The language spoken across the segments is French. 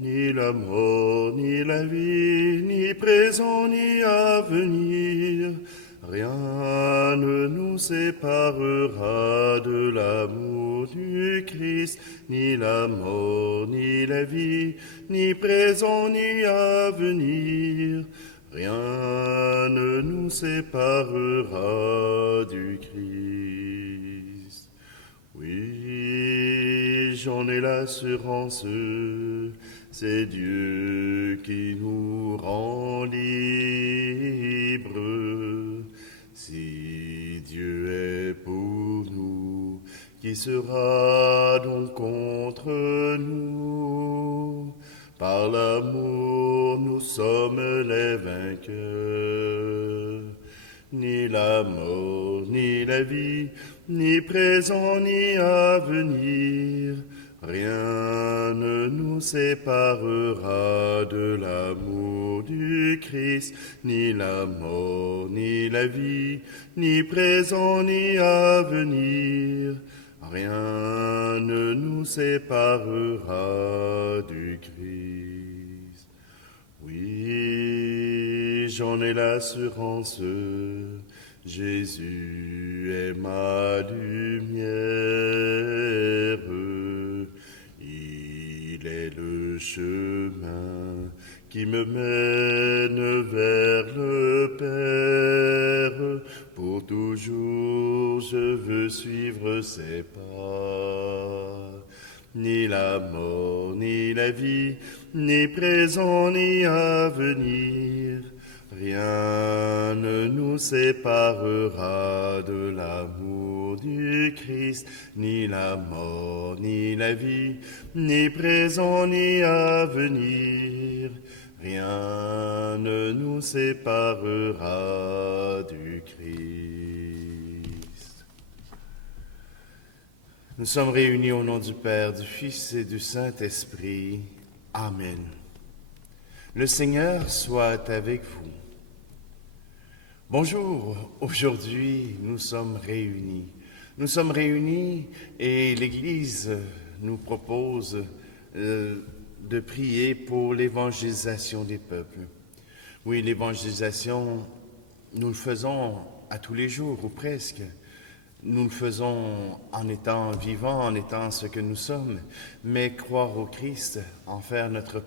Ni la mort, ni la vie, ni présent, ni à venir, rien ne nous séparera de l'amour du Christ. Ni la mort, ni la vie, ni présent, ni à venir, rien ne nous séparera du Christ. Oui, j'en ai l'assurance, c'est Dieu qui nous rend libres. Si Dieu est pour nous, qui sera donc contre nous? Par l'amour, nous sommes les vainqueurs. Ni la mort, ni la vie, ni présent, ni à venir, rien ne nous séparera de l'amour du Christ. Ni la mort, ni la vie, ni présent, ni à venir, rien ne nous séparera du Christ. Oui, j'en ai l'assurance, Jésus est ma lumière. Il est le chemin qui me mène vers le Père. Pour toujours, je veux suivre ses pas. Ni la mort, ni la vie, ni présent, ni à venir, rien ne nous séparera de l'amour du Christ. Ni la mort, ni la vie, ni présent, ni à venir, rien ne nous séparera du Christ. Nous sommes réunis au nom du Père, du Fils et du Saint-Esprit. Amen. Le Seigneur soit avec vous. Bonjour, aujourd'hui nous sommes réunis. Nous sommes réunis et l'Église nous propose de prier pour l'évangélisation des peuples. Oui, l'évangélisation, nous le faisons à tous les jours ou presque. Nous le faisons en étant vivants, en étant ce que nous sommes, mais croire au Christ, en faire notre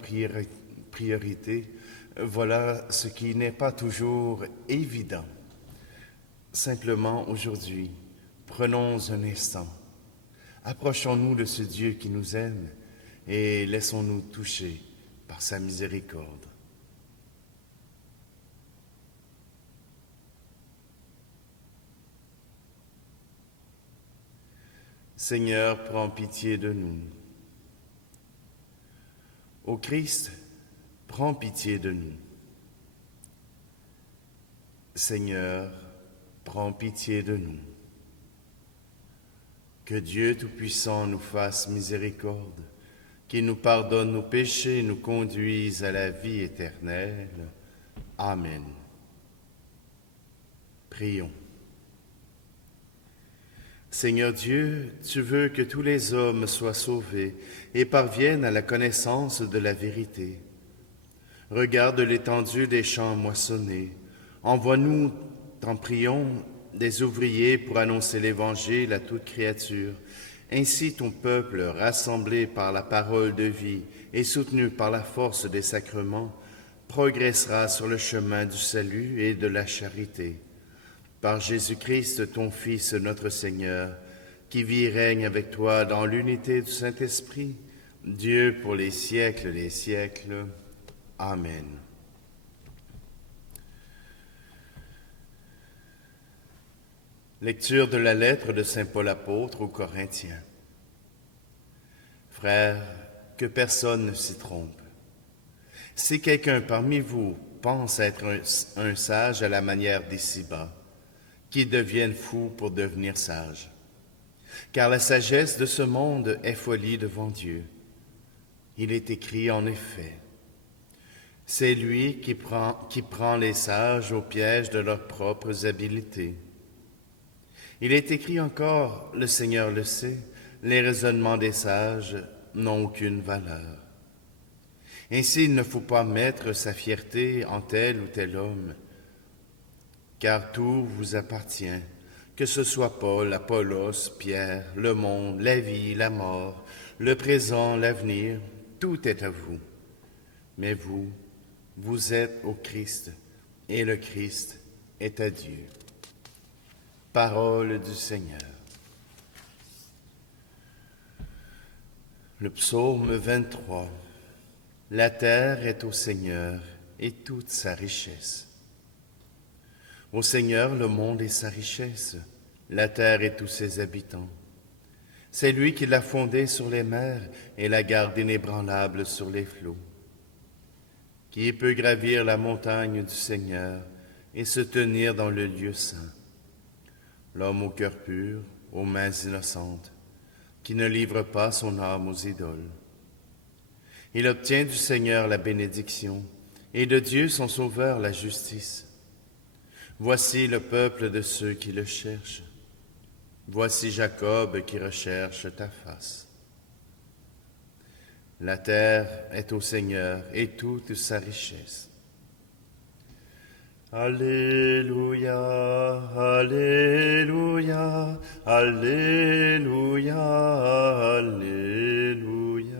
priorité, voilà ce qui n'est pas toujours évident. Simplement, aujourd'hui, prenons un instant, approchons-nous de ce Dieu qui nous aime et laissons-nous toucher par sa miséricorde. Seigneur, prends pitié de nous. Ô Christ, prends pitié de nous. Seigneur, prends pitié de nous. Que Dieu Tout-Puissant nous fasse miséricorde, qu'il nous pardonne nos péchés et nous conduise à la vie éternelle. Amen. Prions. Seigneur Dieu, tu veux que tous les hommes soient sauvés et parviennent à la connaissance de la vérité. Regarde l'étendue des champs moissonnés. Envoie-nous, t'en prions, des ouvriers pour annoncer l'Évangile à toute créature. Ainsi ton peuple, rassemblé par la parole de vie et soutenu par la force des sacrements, progressera sur le chemin du salut et de la charité. Par Jésus-Christ, ton Fils, notre Seigneur, qui vit et règne avec toi dans l'unité du Saint-Esprit, Dieu pour les siècles des siècles. Amen. Lecture de la lettre de saint Paul apôtre aux Corinthiens. Frères, que personne ne s'y trompe. Si quelqu'un parmi vous pense être un sage à la manière d'ici-bas, qu'il devienne fou pour devenir sage. Car la sagesse de ce monde est folie devant Dieu. Il est écrit en effet, « C'est lui qui prend les sages au piège de leurs propres habiletés. » Il est écrit encore, le Seigneur le sait, les raisonnements des sages n'ont aucune valeur. Ainsi, il ne faut pas mettre sa fierté en tel ou tel homme, car tout vous appartient, que ce soit Paul, Apollos, Pierre, le monde, la vie, la mort, le présent, l'avenir, tout est à vous. Mais vous, vous êtes au Christ, et le Christ est à Dieu. Parole du Seigneur. Le psaume 23. La terre est au Seigneur et toute sa richesse. Au Seigneur le monde et sa richesse, la terre et tous ses habitants. C'est lui qui l'a fondée sur les mers et la garde inébranlable sur les flots. Qui peut gravir la montagne du Seigneur et se tenir dans le lieu saint? L'homme au cœur pur, aux mains innocentes, qui ne livre pas son âme aux idoles. Il obtient du Seigneur la bénédiction, et de Dieu son Sauveur la justice. Voici le peuple de ceux qui le cherchent. Voici Jacob qui recherche ta face. La terre est au Seigneur et toute sa richesse. Alléluia, Alléluia, Alléluia, Alléluia.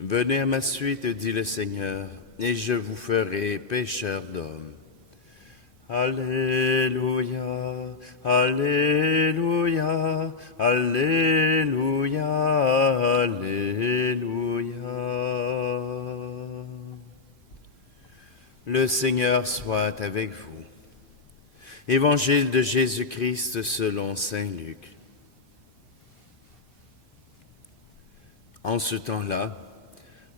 Venez à ma suite, dit le Seigneur, et je vous ferai pécheurs d'hommes. Alléluia, Alléluia, Alléluia, Alléluia. Le Seigneur soit avec vous. Évangile de Jésus-Christ selon saint Luc. En ce temps-là,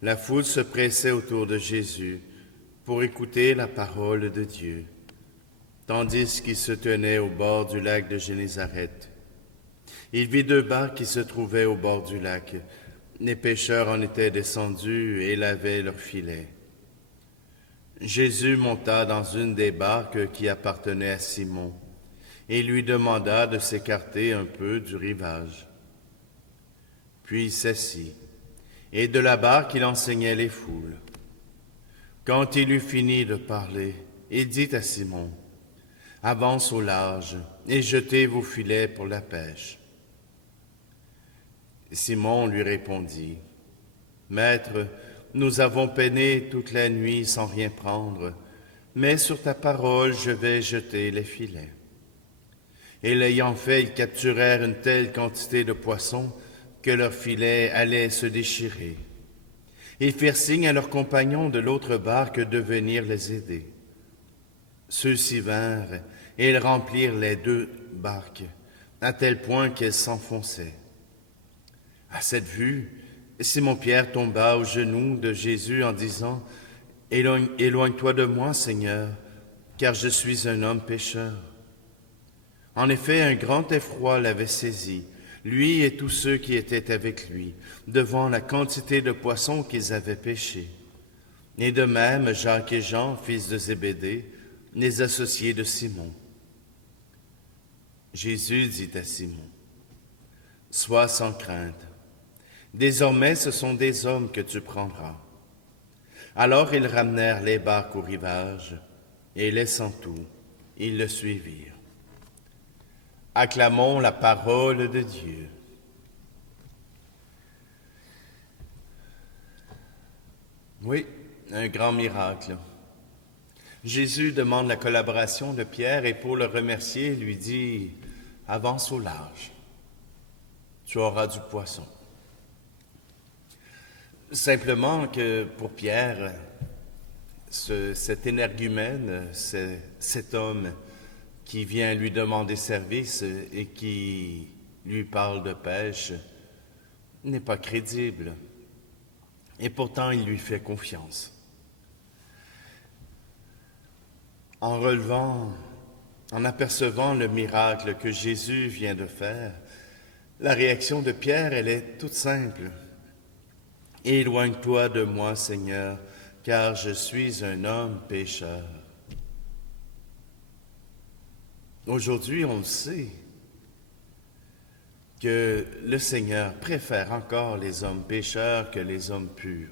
la foule se pressait autour de Jésus pour écouter la parole de Dieu, tandis qu'il se tenait au bord du lac de Génézareth. Il vit 2 barques qui se trouvaient au bord du lac. Les pêcheurs en étaient descendus et lavaient leurs filets. Jésus monta dans une des barques qui appartenait à Simon et lui demanda de s'écarter un peu du rivage. Puis il s'assit, et de la barque il enseignait les foules. Quand il eut fini de parler, il dit à Simon, « Avance au large et jetez vos filets pour la pêche. » Simon lui répondit, « Maître, nous avons peiné toute la nuit sans rien prendre, mais sur ta parole je vais jeter les filets. » Et l'ayant fait, ils capturèrent une telle quantité de poissons que leurs filets allaient se déchirer. Ils firent signe à leurs compagnons de l'autre barque de venir les aider. Ceux-ci vinrent, et ils remplirent les 2 barques, à tel point qu'elles s'enfonçaient. À cette vue, Simon-Pierre tomba aux genoux de Jésus en disant, « Éloigne-toi de moi, Seigneur, car je suis un homme pécheur. » En effet, un grand effroi l'avait saisi, lui et tous ceux qui étaient avec lui, devant la quantité de poissons qu'ils avaient pêchés. Et de même, Jacques et Jean, fils de Zébédée, les associés de Simon. Jésus dit à Simon, « Sois sans crainte. Désormais, ce sont des hommes que tu prendras. » Alors ils ramenèrent les barques au rivage, et laissant tout, ils le suivirent. Acclamons la parole de Dieu. Oui, un grand miracle. Jésus demande la collaboration de Pierre et pour le remercier, lui dit, « Avance au large, tu auras du poisson. » Simplement que pour Pierre, cet énergumène, cet homme qui vient lui demander service et qui lui parle de pêche, n'est pas crédible. Et pourtant, il lui fait confiance. En apercevant le miracle que Jésus vient de faire, la réaction de Pierre, elle est toute simple. « Éloigne-toi de moi, Seigneur, car je suis un homme pécheur. » Aujourd'hui, on le sait. que le Seigneur préfère encore les hommes pécheurs que les hommes purs,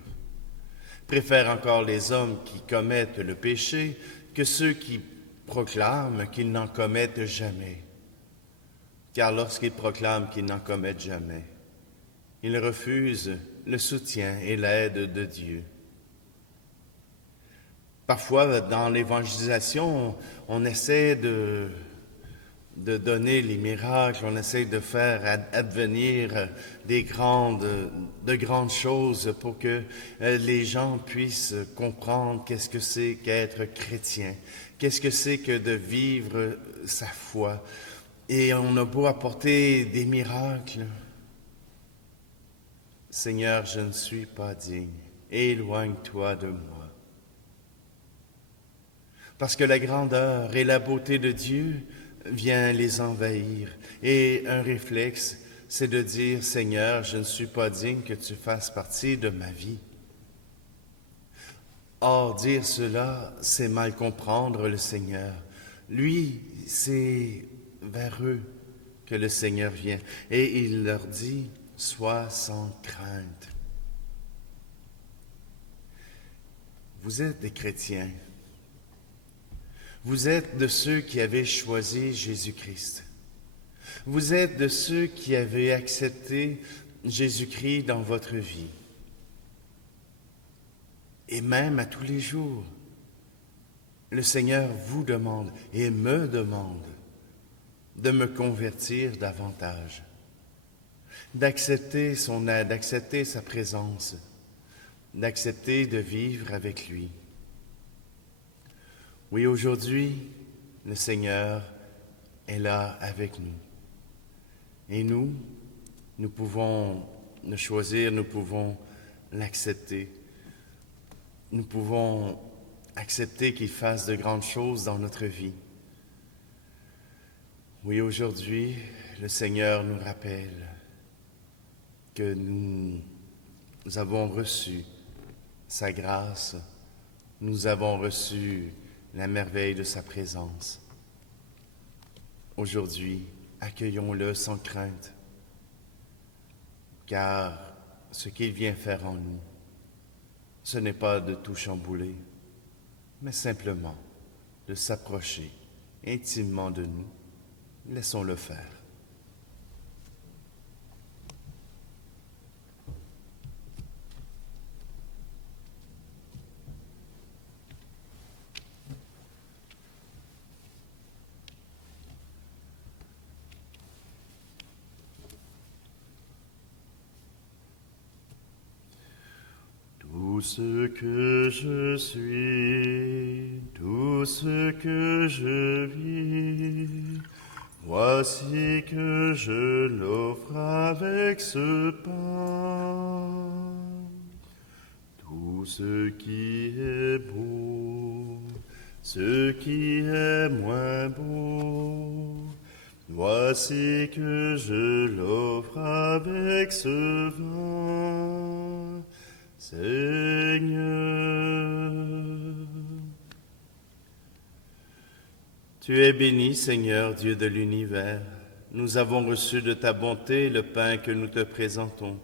préfère encore les hommes qui commettent le péché que ceux qui proclament qu'ils n'en commettent jamais. Car lorsqu'ils proclament qu'ils n'en commettent jamais, ils refusent le soutien et l'aide de Dieu. Parfois, dans l'évangélisation, on essaie de donner les miracles, on essaie de faire advenir de grandes choses pour que les gens puissent comprendre qu'est-ce que c'est qu'être chrétien, qu'est-ce que c'est que de vivre sa foi. Et on a beau apporter des miracles. Seigneur, je ne suis pas digne, éloigne-toi de moi. Parce que la grandeur et la beauté de Dieu vient les envahir. Et un réflexe, c'est de dire, Seigneur, je ne suis pas digne que tu fasses partie de ma vie. Or, dire cela, c'est mal comprendre le Seigneur. Lui, c'est vers eux que le Seigneur vient. Et il leur dit, sois sans crainte. Vous êtes des chrétiens. Vous êtes de ceux qui avaient choisi Jésus-Christ. Vous êtes de ceux qui avaient accepté Jésus-Christ dans votre vie. Et même à tous les jours, le Seigneur vous demande et me demande de me convertir davantage, d'accepter son aide, d'accepter sa présence, d'accepter de vivre avec lui. Oui, aujourd'hui, le Seigneur est là avec nous. Et nous pouvons le choisir, nous pouvons l'accepter. Nous pouvons accepter qu'il fasse de grandes choses dans notre vie. Oui, aujourd'hui, le Seigneur nous rappelle que nous avons reçu sa grâce, nous avons reçu la merveille de sa présence. Aujourd'hui, accueillons-le sans crainte, car ce qu'il vient faire en nous, ce n'est pas de tout chambouler, mais simplement de s'approcher intimement de nous. Laissons-le faire. Tout ce que je suis, tout ce que je vis, voici que je l'offre avec ce pain. Tout ce qui est beau, ce qui est moins beau, voici que je l'offre avec ce vin. Seigneur, tu es béni, Seigneur, Dieu de l'univers. Nous avons reçu de ta bonté le pain que nous te présentons,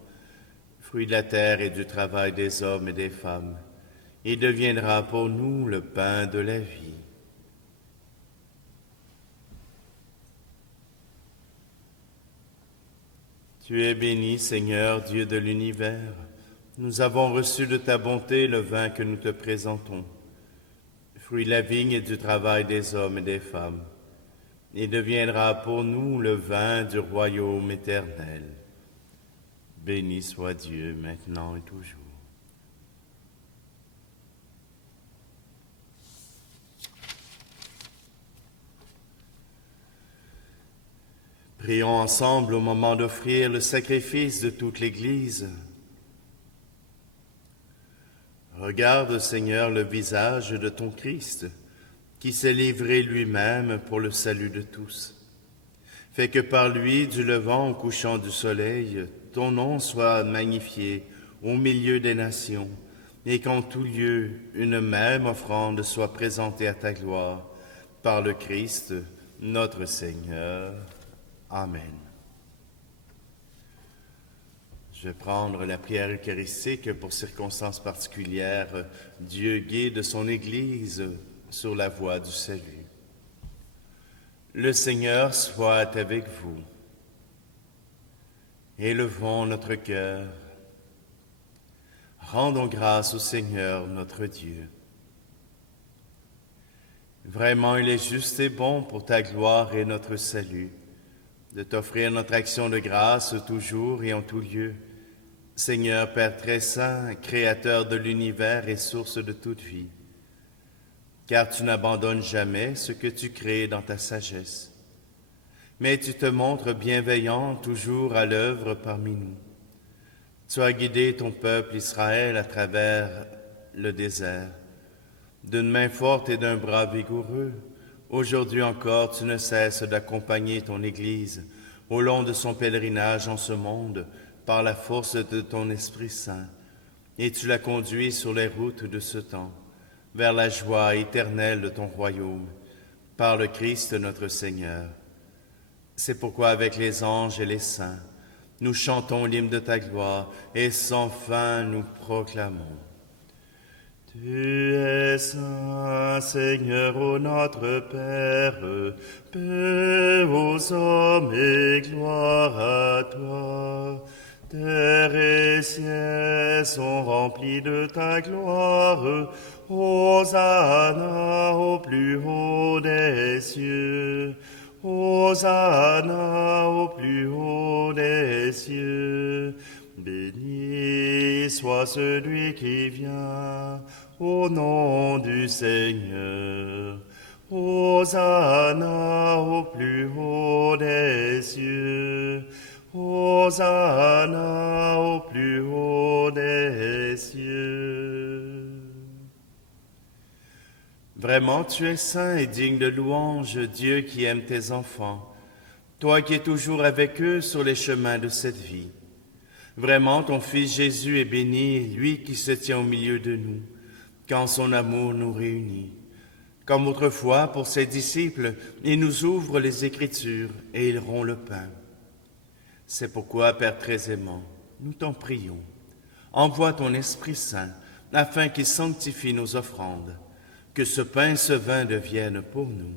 fruit de la terre et du travail des hommes et des femmes. Il deviendra pour nous le pain de la vie. Tu es béni, Seigneur, Dieu de l'univers. Nous avons reçu de ta bonté le vin que nous te présentons, fruit de la vigne et du travail des hommes et des femmes. Il deviendra pour nous le vin du royaume éternel. Béni soit Dieu maintenant et toujours. Prions ensemble au moment d'offrir le sacrifice de toute l'Église. Regarde, Seigneur, le visage de ton Christ, qui s'est livré lui-même pour le salut de tous. Fais que par lui, du levant au couchant du soleil, ton nom soit magnifié au milieu des nations, et qu'en tout lieu, une même offrande soit présentée à ta gloire, par le Christ, notre Seigneur. Amen. Je vais prendre la prière eucharistique pour circonstances particulières. Dieu guide son Église sur la voie du salut. Le Seigneur soit avec vous. Élevons notre cœur. Rendons grâce au Seigneur notre Dieu. Vraiment, il est juste et bon pour ta gloire et notre salut, de t'offrir notre action de grâce toujours et en tout lieu. Seigneur Père très saint, Créateur de l'univers et source de toute vie, car tu n'abandonnes jamais ce que tu crées dans ta sagesse, mais tu te montres bienveillant toujours à l'œuvre parmi nous. Tu as guidé ton peuple Israël à travers le désert, d'une main forte et d'un bras vigoureux. Aujourd'hui encore, tu ne cesses d'accompagner ton Église au long de son pèlerinage en ce monde, par la force de ton Esprit Saint, et tu la conduis sur les routes de ce temps, vers la joie éternelle de ton royaume, par le Christ notre Seigneur. C'est pourquoi avec les anges et les saints, nous chantons l'hymne de ta gloire, et sans fin nous proclamons. Tu es saint, Seigneur, ô notre Père, paix aux hommes et gloire à toi. Terre et ciel sont remplis de ta gloire. Hosanna au plus haut des cieux. Hosanna au plus haut des cieux. Béni soit celui qui vient au nom du Seigneur. Hosanna au plus haut des cieux. Hosanna au plus haut des cieux. Vraiment, tu es saint et digne de louange, Dieu qui aime tes enfants, toi qui es toujours avec eux sur les chemins de cette vie. Vraiment, ton Fils Jésus est béni, lui qui se tient au milieu de nous, quand son amour nous réunit. Comme autrefois, pour ses disciples, il nous ouvre les Écritures et il rompt le pain. C'est pourquoi, Père très aimant, nous t'en prions. Envoie ton Esprit Saint, afin qu'il sanctifie nos offrandes, que ce pain et ce vin deviennent pour nous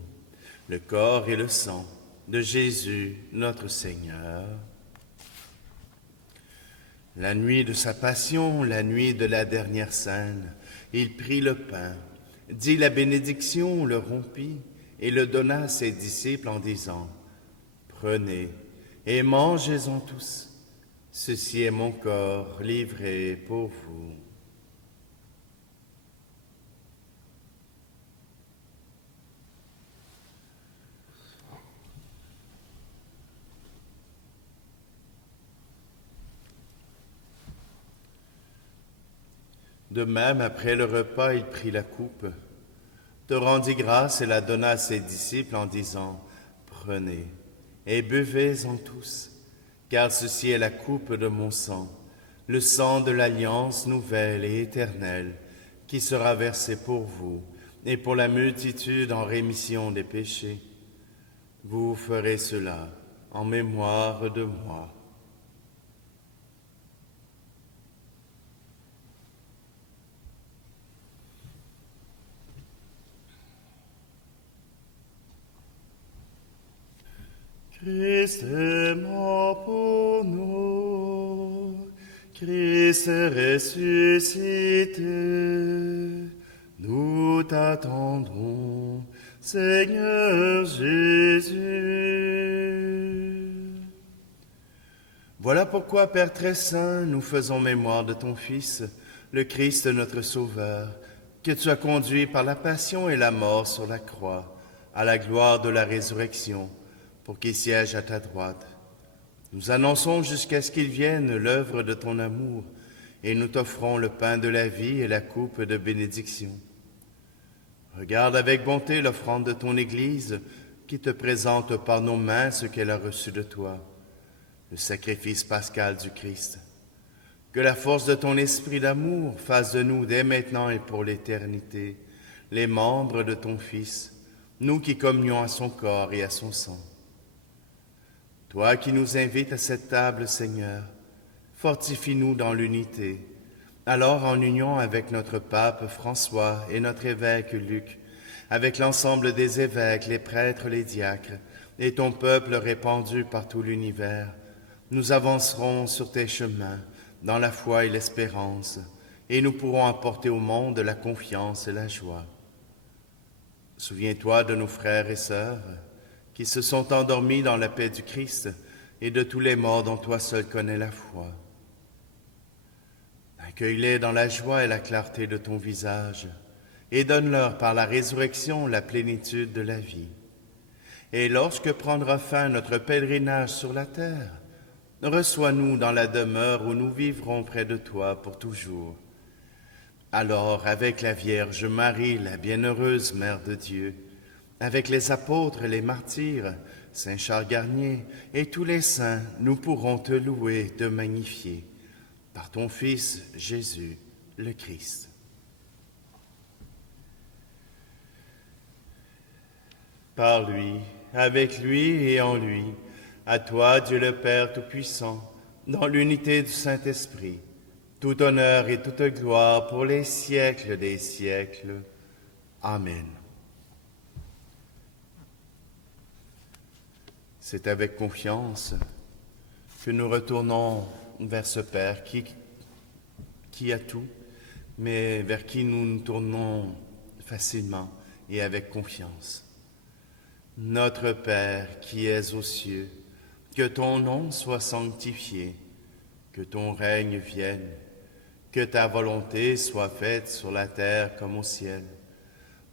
le corps et le sang de Jésus, notre Seigneur. La nuit de sa passion, la nuit de la dernière scène, il prit le pain, dit la bénédiction, le rompit et le donna à ses disciples en disant « Prenez et mangez-en tous, ceci est mon corps livré pour vous. » De même, après le repas, il prit la coupe, te rendit grâce et la donna à ses disciples en disant « Prenez et buvez-en tous, car ceci est la coupe de mon sang, le sang de l'alliance nouvelle et éternelle, qui sera versé pour vous et pour la multitude en rémission des péchés. Vous ferez cela en mémoire de moi. » Christ est mort pour nous, Christ est ressuscité, nous t'attendrons, Seigneur Jésus. Voilà pourquoi, Père très saint, nous faisons mémoire de ton Fils, le Christ notre Sauveur, que tu as conduit par la passion et la mort sur la croix, à la gloire de la résurrection, pour qu'il siège à ta droite. Nous annonçons jusqu'à ce qu'il vienne l'œuvre de ton amour, et nous t'offrons le pain de la vie et la coupe de bénédiction. Regarde avec bonté l'offrande de ton Église, qui te présente par nos mains ce qu'elle a reçu de toi, le sacrifice pascal du Christ. Que la force de ton esprit d'amour fasse de nous dès maintenant et pour l'éternité les membres de ton Fils, nous qui communions à son corps et à son sang. Toi qui nous invites à cette table, Seigneur, Fortifie-nous dans l'unité. Alors, en union avec notre pape François et notre évêque Luc, avec l'ensemble des évêques, les prêtres, les diacres, et ton peuple répandu par tout l'univers, nous avancerons sur tes chemins, dans la foi et l'espérance, et nous pourrons apporter au monde la confiance et la joie. Souviens-toi de nos frères et sœurs qui se sont endormis dans la paix du Christ et de tous les morts dont toi seul connais la foi. Accueille-les dans la joie et la clarté de ton visage, et donne-leur par la résurrection la plénitude de la vie. Et lorsque prendra fin notre pèlerinage sur la terre, reçois-nous dans la demeure où nous vivrons près de toi pour toujours. Alors, avec la Vierge Marie, la bienheureuse Mère de Dieu, avec les apôtres et les martyrs, Saint Charles Garnier et tous les saints, nous pourrons te louer, te magnifier. Par ton Fils, Jésus, le Christ. Par lui, avec lui et en lui, à toi, Dieu le Père Tout-Puissant, dans l'unité du Saint-Esprit, tout honneur et toute gloire pour les siècles des siècles. Amen. C'est avec confiance que nous retournons vers ce Père qui a tout, mais vers qui nous nous tournons facilement et avec confiance. Notre Père qui es aux cieux, que ton nom soit sanctifié, que ton règne vienne, que ta volonté soit faite sur la terre comme au ciel.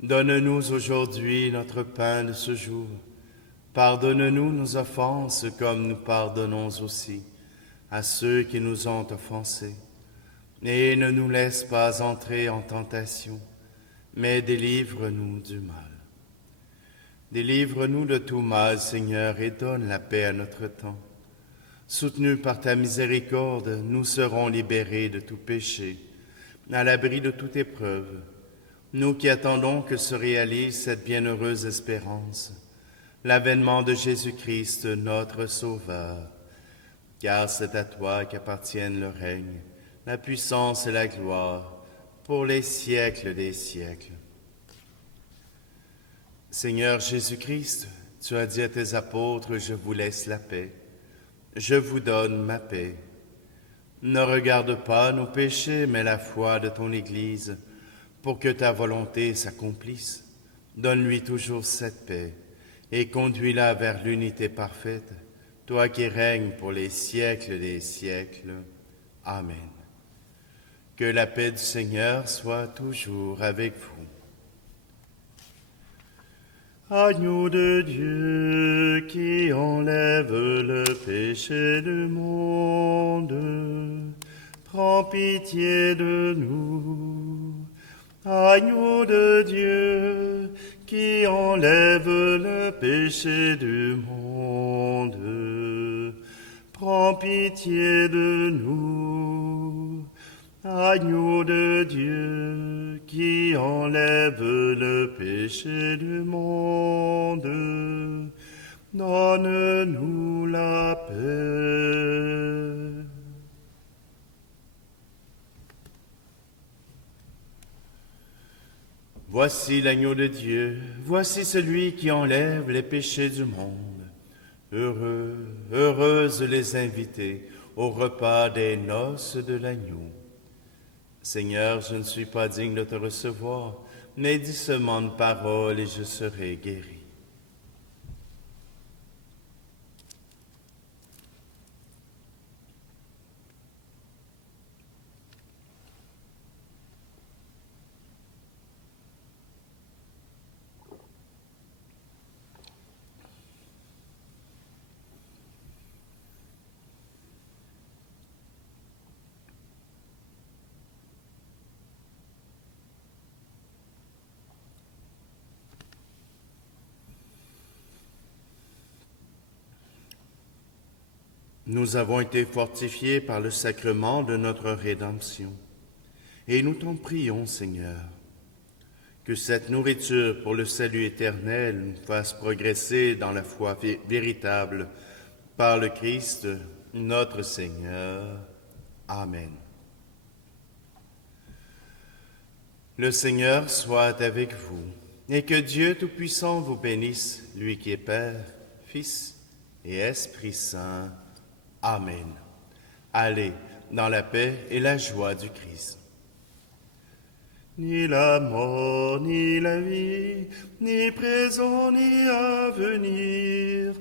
Donne-nous aujourd'hui notre pain de ce jour. Pardonne-nous nos offenses comme nous pardonnons aussi à ceux qui nous ont offensés. Et ne nous laisse pas entrer en tentation, mais délivre-nous du mal. Délivre-nous de tout mal, Seigneur, et donne la paix à notre temps. Soutenus par ta miséricorde, nous serons libérés de tout péché, à l'abri de toute épreuve, nous qui attendons que se réalise cette bienheureuse espérance, l'avènement de Jésus-Christ, notre Sauveur. Car c'est à toi qu'appartiennent le règne, la puissance et la gloire, pour les siècles des siècles. Seigneur Jésus-Christ, tu as dit à tes apôtres, je vous laisse la paix, je vous donne ma paix. Ne regarde pas nos péchés, mais la foi de ton Église, pour que ta volonté s'accomplisse. Donne-lui toujours cette paix, et conduis-la vers l'unité parfaite, toi qui règnes pour les siècles des siècles. Amen. Que la paix du Seigneur soit toujours avec vous. Agneau de Dieu qui enlève le péché du monde, prends pitié de nous. Agneau de Dieu qui enlève le péché du monde, prends pitié de nous. Agneau de Dieu qui enlève le péché du monde, donne-nous la paix. Voici l'agneau de Dieu, voici celui qui enlève les péchés du monde. Heureux, heureuses les invités au repas des noces de l'agneau. Seigneur, je ne suis pas digne de te recevoir, mais dis seulement une parole et je serai guéri. Nous avons été fortifiés par le sacrement de notre rédemption. Et nous t'en prions, Seigneur, que cette nourriture pour le salut éternel nous fasse progresser dans la foi véritable par le Christ, notre Seigneur. Amen. Le Seigneur soit avec vous, et que Dieu Tout-Puissant vous bénisse, lui qui est Père, Fils et Esprit Saint. Amen. Allez dans la paix et la joie du Christ. Ni la mort, ni la vie, ni présent, ni à venir,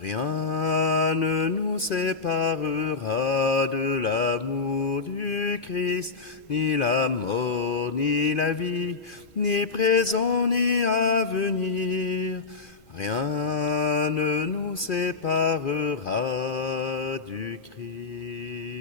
rien ne nous séparera de l'amour du Christ, ni la mort, ni la vie, ni présent, ni à venir, rien ne nous séparera du Christ.